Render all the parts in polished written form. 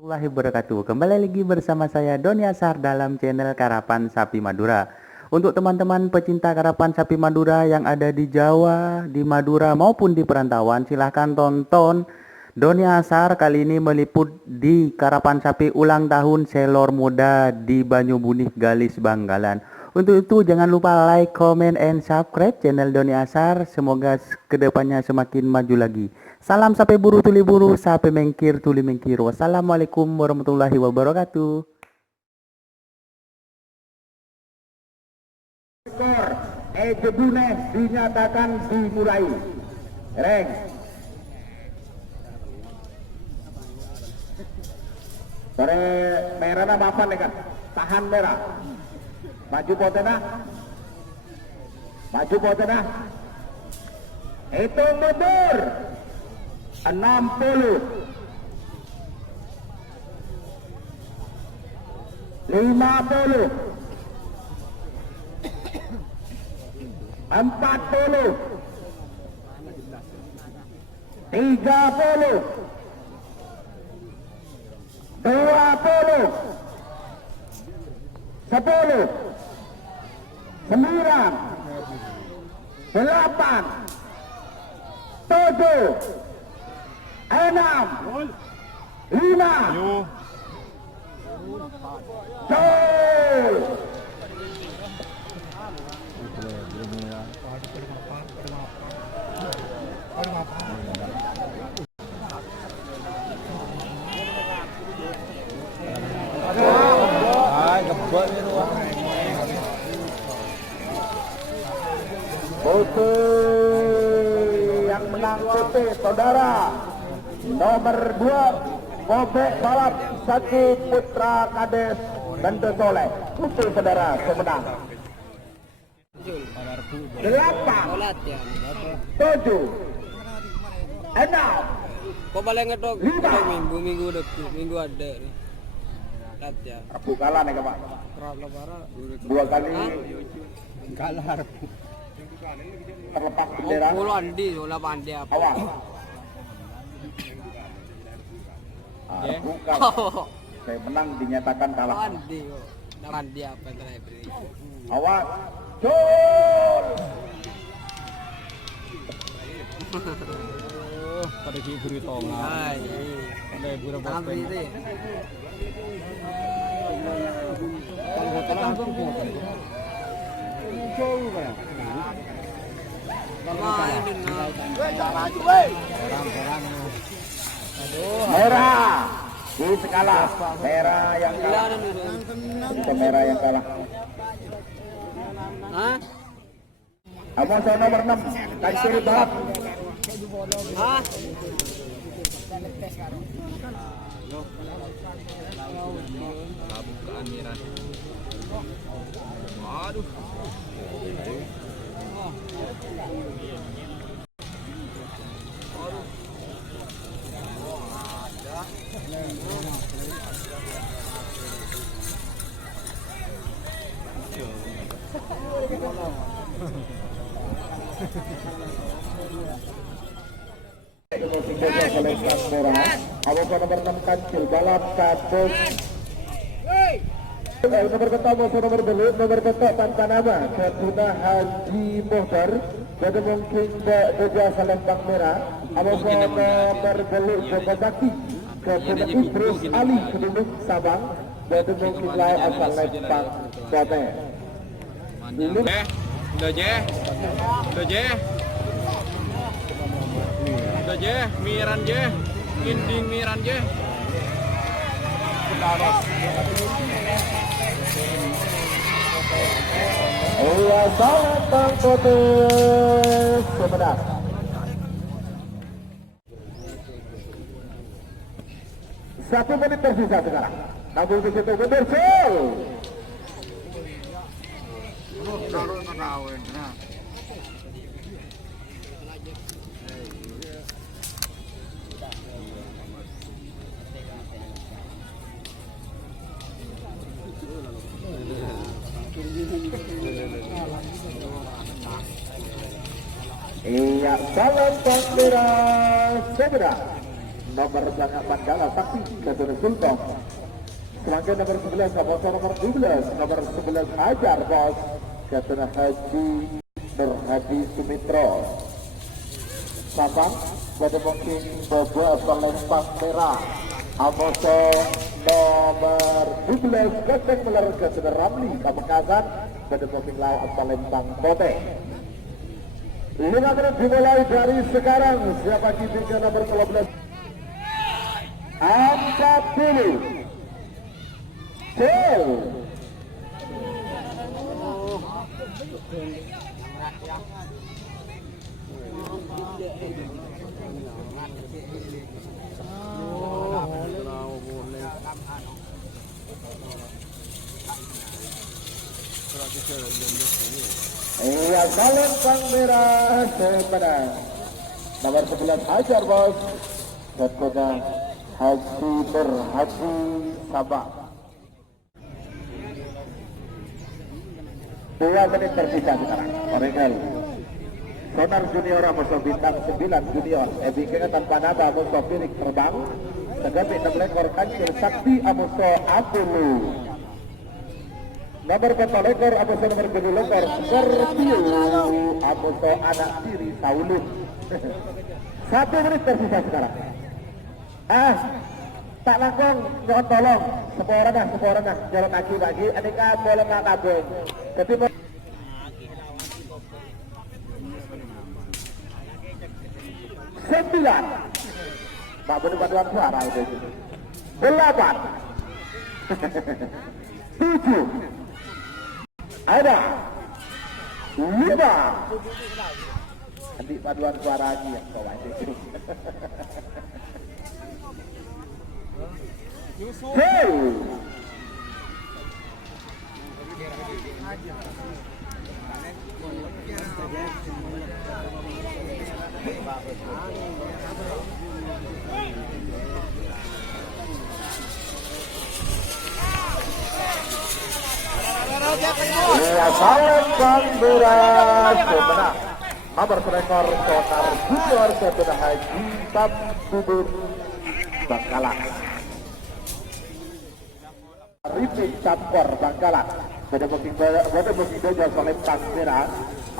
Warahmatullahi wabarakatuh. Kembali lagi bersama saya Doni Asar dalam channel Karapan Sapi Madura. Untuk teman-teman pecinta karapan sapi Madura yang ada di Jawa, di Madura maupun di perantauan, silahkan tonton Doni Asar kali ini meliput di karapan sapi ulang tahun Selor Muda di Banyubunih Galis Banggalan. Untuk itu jangan lupa like, comment, and subscribe channel Doni Asar. Semoga kedepannya semakin maju lagi. Salam sapi buru tuli buru, sapi mengkir tuli mengkir. Wassalamualaikum warahmatullahi wabarakatuh. Skor Ejebuneh dinyatakan dimulai. Reng. Sore merah na bapak dekat. Tahan merah. Maju potena. Maju potena. Hitung mundur. 60. 50. 40. 30. 20. 10. 9. 8. 7. 6. 5. Gol. Putih yang menang putih saudara nomor 2 Bobek Balap Saki Putra Kades Bente Soleh. Putih saudara pemenang. 8 7 6 Kok balik ngedok minggu depan minggu ada nih. Latihan. Rebu kalah nih Pak. Kerap lebaran. 2 kali Kalah rebu. terlepas bendera. Pulau Andi, bola Andi apa? Awal. Rebu kalah. Saya menang dinyatakan kalah. Andi, Andi apa terakhir? Awal. Gol. Pada kiburi tonga. Hai. Ada ibu Tangan beri itu. Merah di skala merah yang kalah. Itu merah yang kalah. Hah? Amun saya nomor 6 Kansiri Balap. Hah? Aduh. Nomor 6 Kancil Balap Kampung. Nomor pertama nomor belut nomor ketok tanpa nama Ketuna Haji Mohtar jadi mungkin Deja Salembang Merah. Nomor belut Joko Bakti Ketuna Idris Ali Keduduk Sabang jadi mungkin lain asal Lembang Bate. Udah je, miran je, inding miran je. Iya, Salembang Putih Semedak. Satu menit tersisa sekarang. Namun di situ bersul. Iya, Salembang Merah Semedak. nomor belakang Mandala Sakti Ketua Sultan. Selanjutnya nomor 11 nomor 12 nomor 11 Hajar Bos Ketua Haji Nur Hadi Sumitro. Sabang pada mungkin Bobo Palembang Merah Amoso nomor 12 Gosek Meler Ketua Ramli Pamekasan pada mungkin Lau Palembang Kote. 5 menit dimulai dari sekarang. Siapa kipinya nomor 12 angkat dulu Cel iya, Palembang Merah sebenarnya nomor 11 Hajar Bos Ketua Haji Berhaji Sabah. 2 menit tersisa sekarang. Oregal Sonar Junior Amoso Bintang 9 Junior Ebiknya tanpa nada Amoso Pirik Terbang Segapi 6 ekor Kancil Sakti Amoso Abulu. Nomor 4 ekor Amoso nomor 2 ekor Scorpio Amoso Anak Tiri Saulun. 1 menit tersisa sekarang. Tak langkong, mohon tolong sepora dah, jalan kaki lagi, adika boleh nak kabung. Ketika 9, tak boleh bantuan suara itu. 8, 7, ada 5. Nanti paduan suara lagi yang kau itu. Hey. Palembang Merah sebenarnya nomor selekor Sonar Junior Ketua Haji Sabtubur Bangkalan. Ripik Campur Bangkalan pada booking dojo Palembang Merah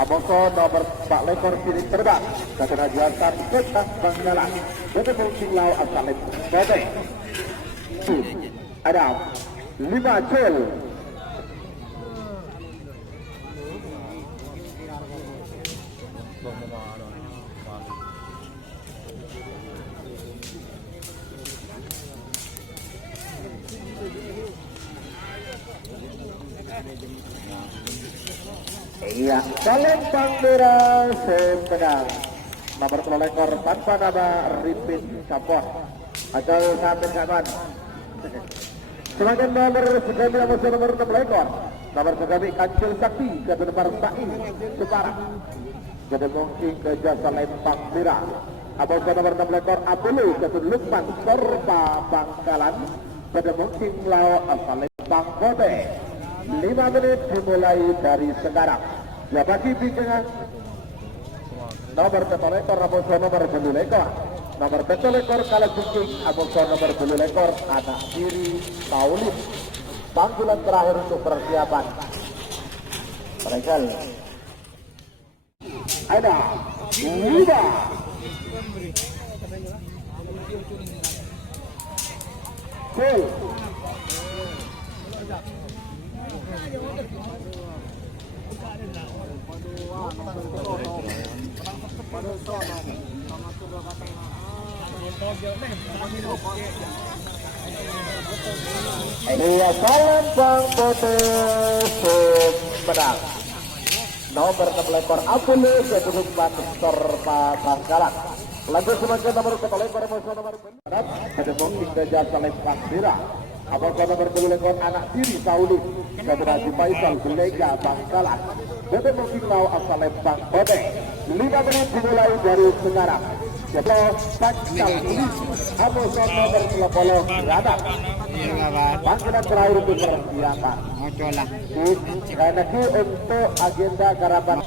Amoso nomor 4 lekor Pirik Terbang Ketua Juasan Kota Bangkalan pada booking Lau Asalem Kote. Ada 5 Cel. Iya, Palembang Merah sebenarnya nomor 3 lekor tanpa nama Ripin Campur atau Samin Kaman. Selanjutnya nomor 9 nomor 6 lekor nomor 9 Kancil Sakti Ketua nomor Sa'i Separang jadi mungkin ke jasa Palembang Merah. Abang nomor 6 lekor Abulu Ketua Lukman Sorba Bangkalan pada mungkin Lau Palembang Kote. 5 menit dimulai dari sekarang. Ya bagi bincang nomor 1 lekor Amoso nomor 2 lekor nomor 1 lekor Kalah Jungking Amoso nomor 2 lekor Anak Tiri Saulun. Panggilan terakhir untuk persiapan mereka ada 5 Iya, Palembang Putih Sumedang nomor 6 lekor Apulu Ketua Sorba Bangkalan. Lagu selanjutnya nomor 1 lekor Amoso nomor 2 pada mungkin Gajah Palembang Merah Amoso nomor 2 lekor Anak Tiri Saulun Ketua Haji Faisal Belega Bangkalan pada mungkin Lau Palembang Kote. 5 menit dimulai dari sekarang. Jeplo Pakcal Polis Amoso nomor 10 berada. Panggilan terakhir untuk persiapan. Karena itu untuk agenda karapan.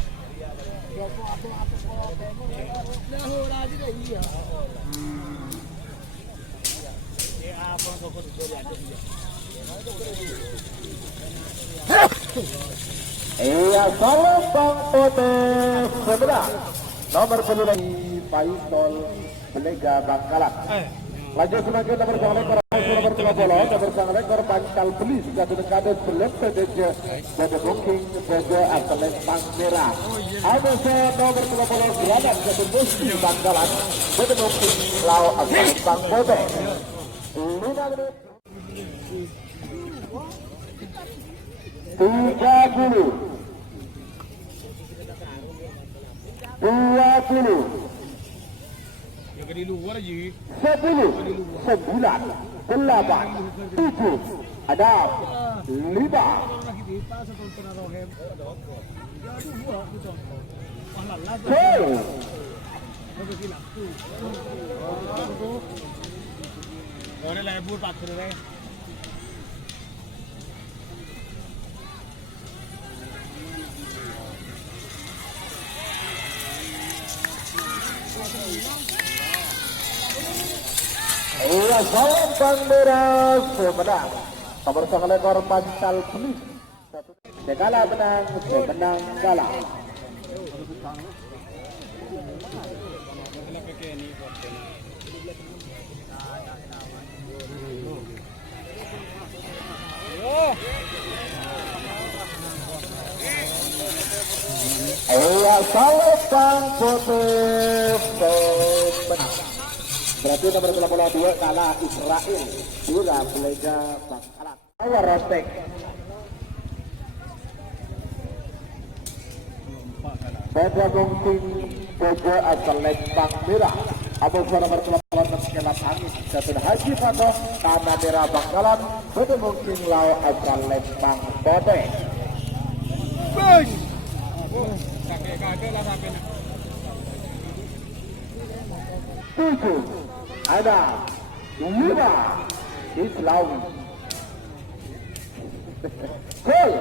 Iya, Salembang Putih sebelah nomor 10 Paisol Belega Bangkalan. Lanjut semakin nomor 2 rekor nomor 30 nomor 2 rekor Bangkal Belis satu dekade sebelum PDJ pada booking pada Salembang Merah. Ada nomor 30 Granat satu musim Bangkalan pada booking Lau Salembang Putih. 5 menit 30 20 Yang di luar je. 10 9 8 7 ada 5 Orang lebur patur deh. Iya, Salembang Merah semenang nomor 1 rekor Bangkal Belis segala menang semenang kalah. Iya, Salembang Putih semenang. Berarti nomor 82 kalah Israel. Dura Belega Bangkalan. Awar Rostek. Pada mungkin Boga Salembang Merah. Abu nomor 88 Kelap Angin. Jatuh Haji Fatoh Tanah Merah Bangkalan. Pada mungkin Lau Salembang Putih. Bus. Kakek-kakek lah sampai nak. 7 ada 5 Islam gol.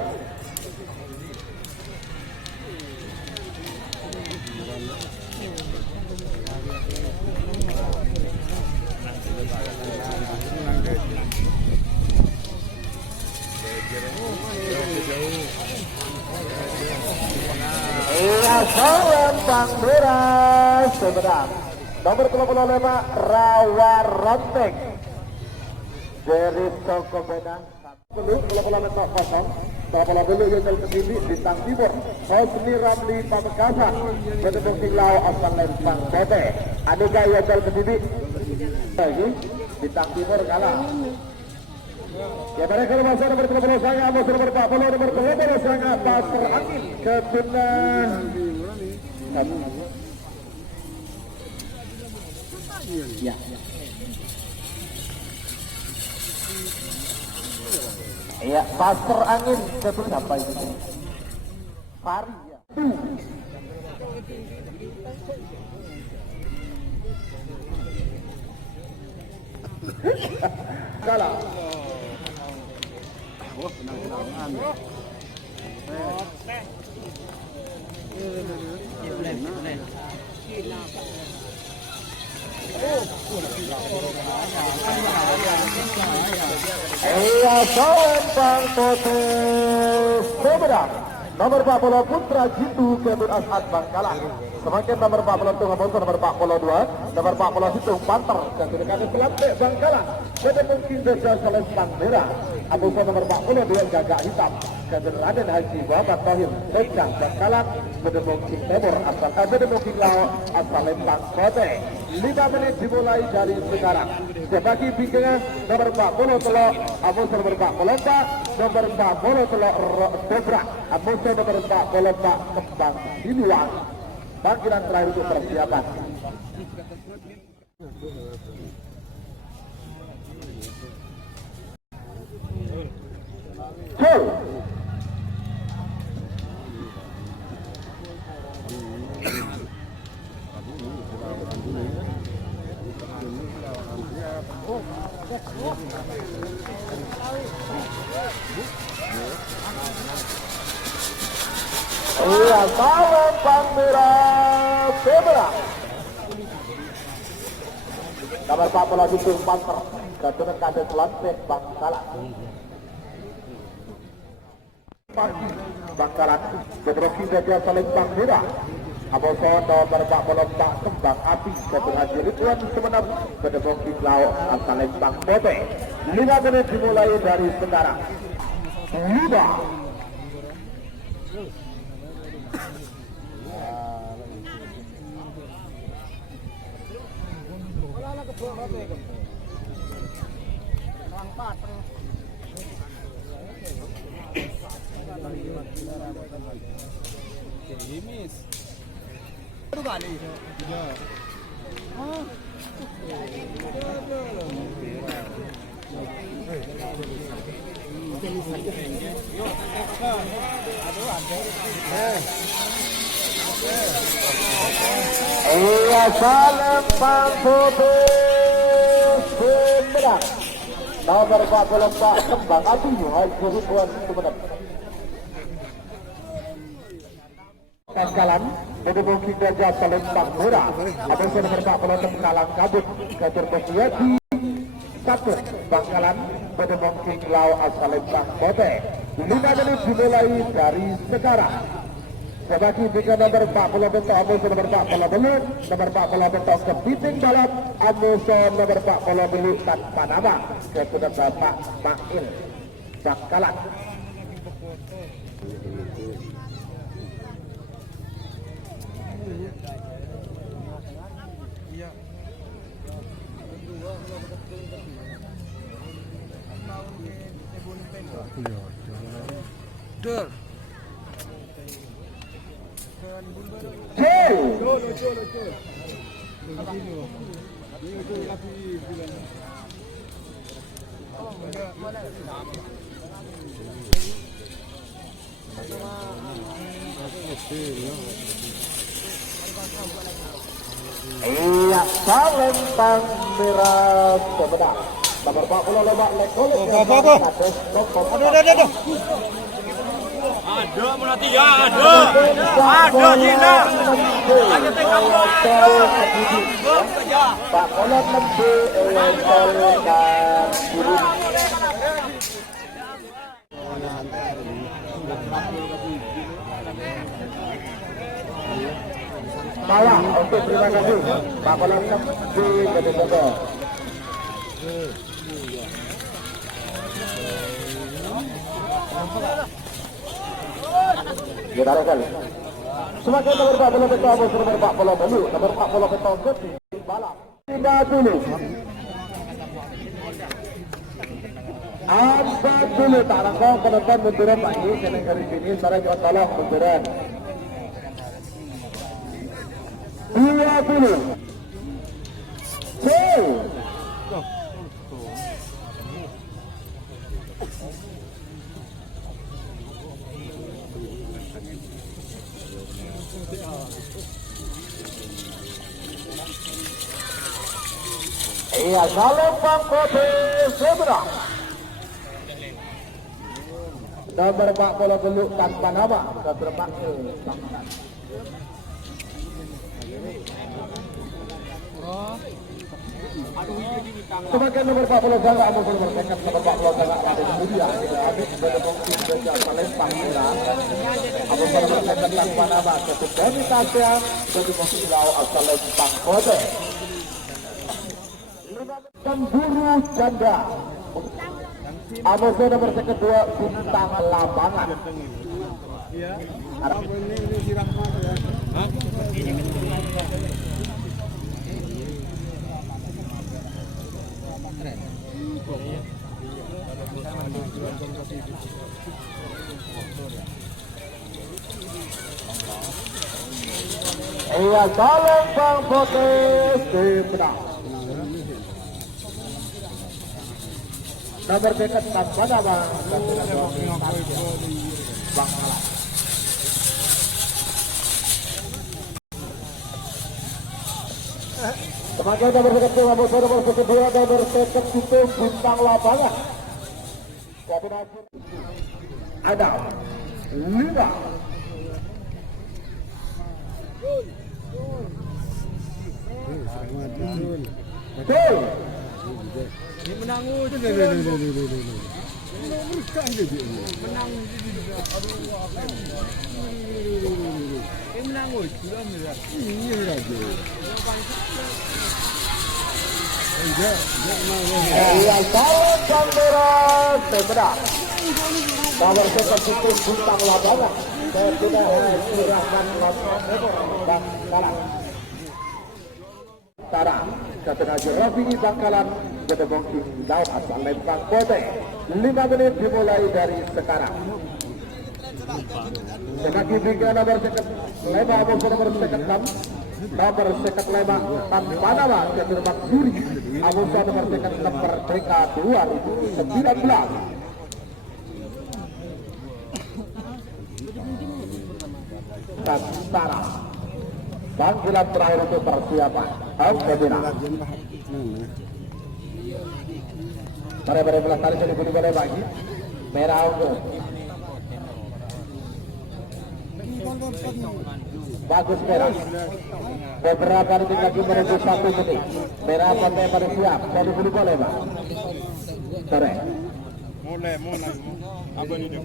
Iya, Salembang Merah seberang nomor 25 Rawa Ronteng dari Toko Beda belum 25 kosong Kapala dulu Yosel Kediri Bintang Timur Hosni Ramli Pamekasan Keduduk Silau Salembang Putih Anuga Yosel Kediri lagi Bintang Timur kalah. Ya, mereka masa nomor 30 sangat nomor 40 nomor 12 sangat Pasar Angin ke tengah. Ya. Iya, Pasar Angin ke tengah sampai di sini. Fari ya. Kalah. Wah, tenang-tenangan. Iya, Salembang Putih seberang nomor 40 Putra Jitu Kebun Asad Bangkalan. Semakin nomor 40 Tunggal Bonto, nomor 42 nomor 40 Situng Panter dan dekade Pelantik Bangkalan. Jadi mungkin desa Salembang Merah. Abu nomor 42 Gagak Hitam Kader Raden Haji Muhammad Tahir Lekang Bangkalan. Bedemungkin Timur asal Bedemungkin Laut Salembang Putih. 5 menit dimulai dari sekarang. Sebagi bikingan nomor 40 telok Abu nomor 44 nomor 40 telok Dobrak Abu nomor 44 Kembang Siluang. Panggilan terakhir untuk persiapan. Gol. Iya, Salembang Merah seberang Nomor 40 itu Panter. Keturunan Kades Lantai Bangkalan. Bangkalan. Federasi Gajah Salembang Merah. Aboso nomor 44 Kembang Api. Keturunan Haji Ridwan Semenep. Kedemong Kislau Salembang Bote. 5 menit dimulai dari sekarang. 5. Salembang Bote Seberang. Nomor 44 Kembang Api Haji Ridwan Semenep. Bangkalan Kedemong Gajah Salembang Merah. Aboso nomor 46 Kalang Kabut Gajah Bosiati 1 Bangkalan Kedemong Kislau Salembang Bote. 5 menit dimulai dari sekarang. Sebagi tiga nomor 40 bentuk Amuso nomor 40 belut, nomor 40 bentuk Kepiting Balap, Amuso nomor 40 belut tanpa nama. Keturunan Bapak Mail Bangkalan. Dur. Iya, Salembang Merah Semenep. Nomor 40 Lebak Lekolek. Aduh. Ada menanti ya, ada Cina. Ada tengah Pak Kolot Lembu Elektol dan Burung. Bawah untuk terima kasih Pak Kolot Lembu Kedemong. Gerakan. Semakin nomor 40 betul Amuso nomor 40 belut, nomor 40 betul Kepiting Balap. 50. Ambil dulu tak langkau penonton munduran lagi kena garis sini sekarang juga tolong munduran. 20. Iya, Salembang Bote Seberang. Nomor 40 beluk tanpa nama. Keterpakai Bangkalan. Sebagai nomor 40 Gangga Amuso nomor 40 nomor 40 Gangga Raden Mulia. Habis Kedemong Gajah Salembang Merah. Amuso nomor 40 tanpa nama. Keturunan Asia Kedemong Kislau Salembang Bote. Pemburu Janda. Amuso nomor kedua Bintang Lapangan. Ini sirang ya. Iya, Salembang Bote Seberang. Nomor dekat tanpa nama Bangkalan. Sebagai nomor dekat Amuso nomor kedua nomor dekat itu Bintang Lapangan. Ada 5. Betul. Salam Sambera Sebera. Power seperti itu bintang lapangan. Saya tidak serahkan lapangan Bangkalan. Tara, kata Raja Rafi Bangkalan, kata Bongking Daud asal Lembang Kote. 5 menit dimulai dari sekarang. Sebagai bingkai nomor sekat lema, nomor sekat 6, nomor sekat lema tanpa nama Catur Maksuri, Abusa nomor sekat 6 Merdeka 2019. Tara, panggilan terakhir untuk persiapan. Al-Fadina. Mari belas kali jadi boleh bagi. Merah unggul. Bagus merah. Beberapa detik lagi menuju 1 menit. Merah sampai pada siap. Jadi boleh bang. Sore. Mulai. Apa ini?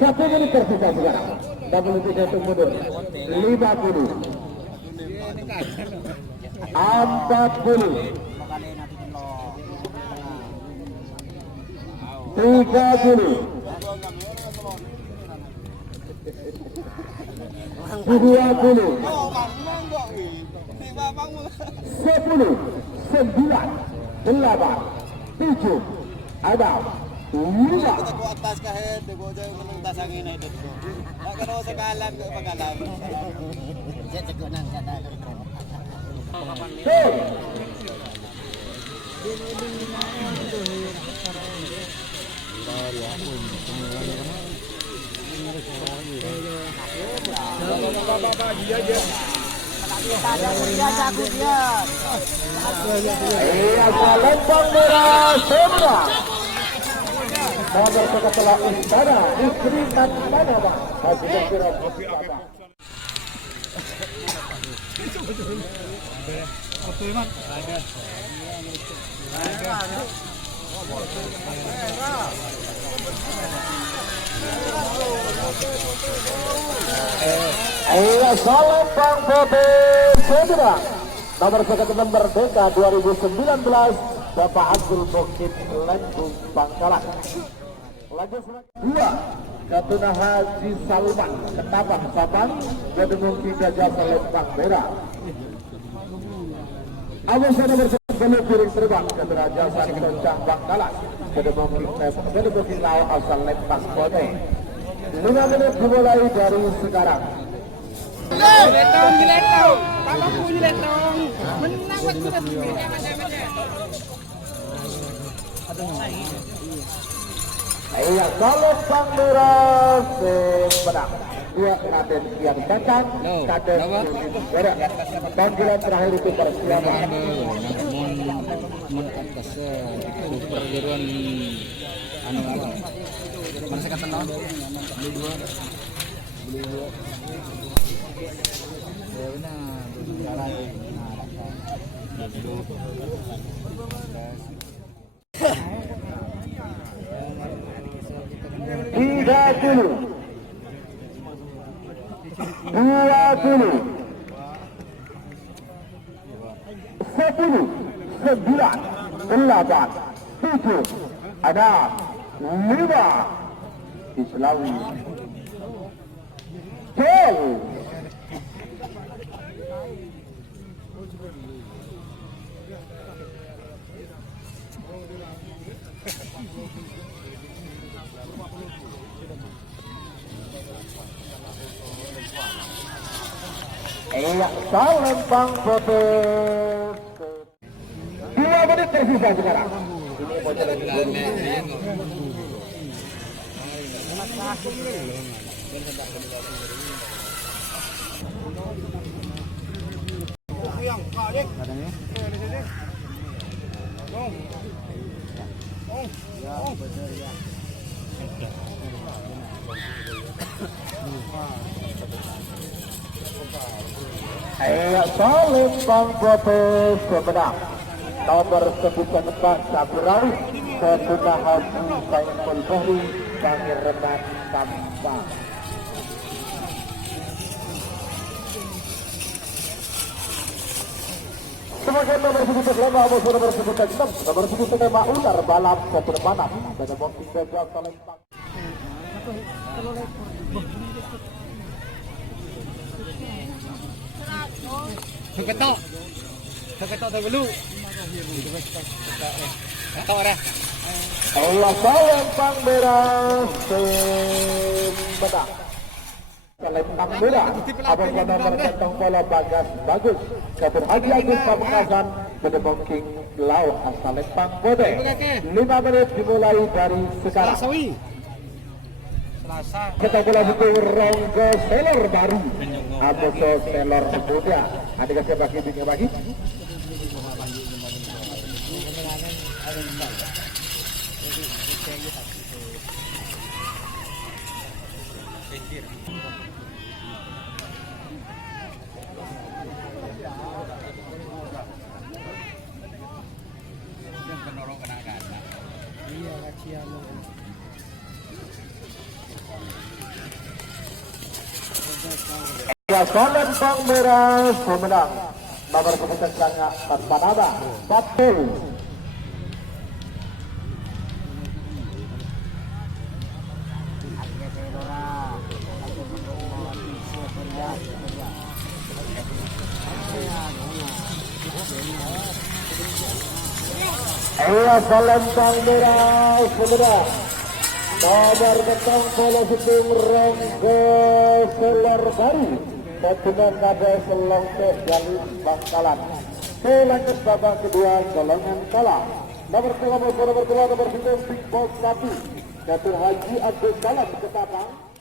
1 menit tersisa sekarang. Double tidak mundur. 50. 40. 30. 20. 10. 9. 8. 7. Ada 5. atas kahit, di bojo yung mga tasangin na ito. Nakano sa kalang pag-alam. Diyan sa kunang kadalang ko. Lempang merah semua. Nomor setelah istana istri dan mana bang? Haji Kira. Salam Bang Bobe Sedra. Nomor sekat Merdeka 2019 Bapak Abdul Bukit Lembung Bangkalan. Lanjut 2 Katuna Haji Salman Ketapang Sabang Gedung Gajah Lembang Merah. Abang saya nomor 10 piring terbang Katuna Jasa Kencang Bangkalan Gedung Lau asal Lembang Kote. 5 menit dimulai dari sekarang. Giletong, tambahku giletong. Menang waktu Iya, kalau Bang Merah sebenang 2 Raden Kian Cacang, Kaden Merah. Panggilan terakhir itu persiapan. Atas perguruan anu apa? Mana saya kata beli dua. Ya benar. 7 ada 5 Islawi Tel salam Bang Bobe. 2 menit tersisa sekarang. Ini bocor lagi. Salembang Botes Sumedang nomor 94 Februari Keduna Haji Saiful Bahri Pangeran Sampang. Sebagai nomor 17 nomor 16 nomor 17 ular balap kebermanan pada boxing Gajah Salembang. Ketok dulu. Ketok dah. Allah Salembang merah Sumedang. Salembang merah apabila nomor kantong bola Bagas Bagus Kapten Haji Agus Pamekasan Bedebong King Lau Salembang Bode 5 menit dimulai dari sekarang. Kita bola buku Ronggo Selor baru Aboso Selor muda. Ada kasih bagi. Salembang merah Sumedang nomor keputusan sangat tanpa nama Batul. Salembang merah Sumedang nomor ketong bola hitung Ronggo Selor baru dengan nada selongkeh dari Bangkalan. Lanjut babak kedua golongan kalah. Nomor 2 nomor hitung Big Boss 1 Kapten Haji Abdul Salam Ketapang.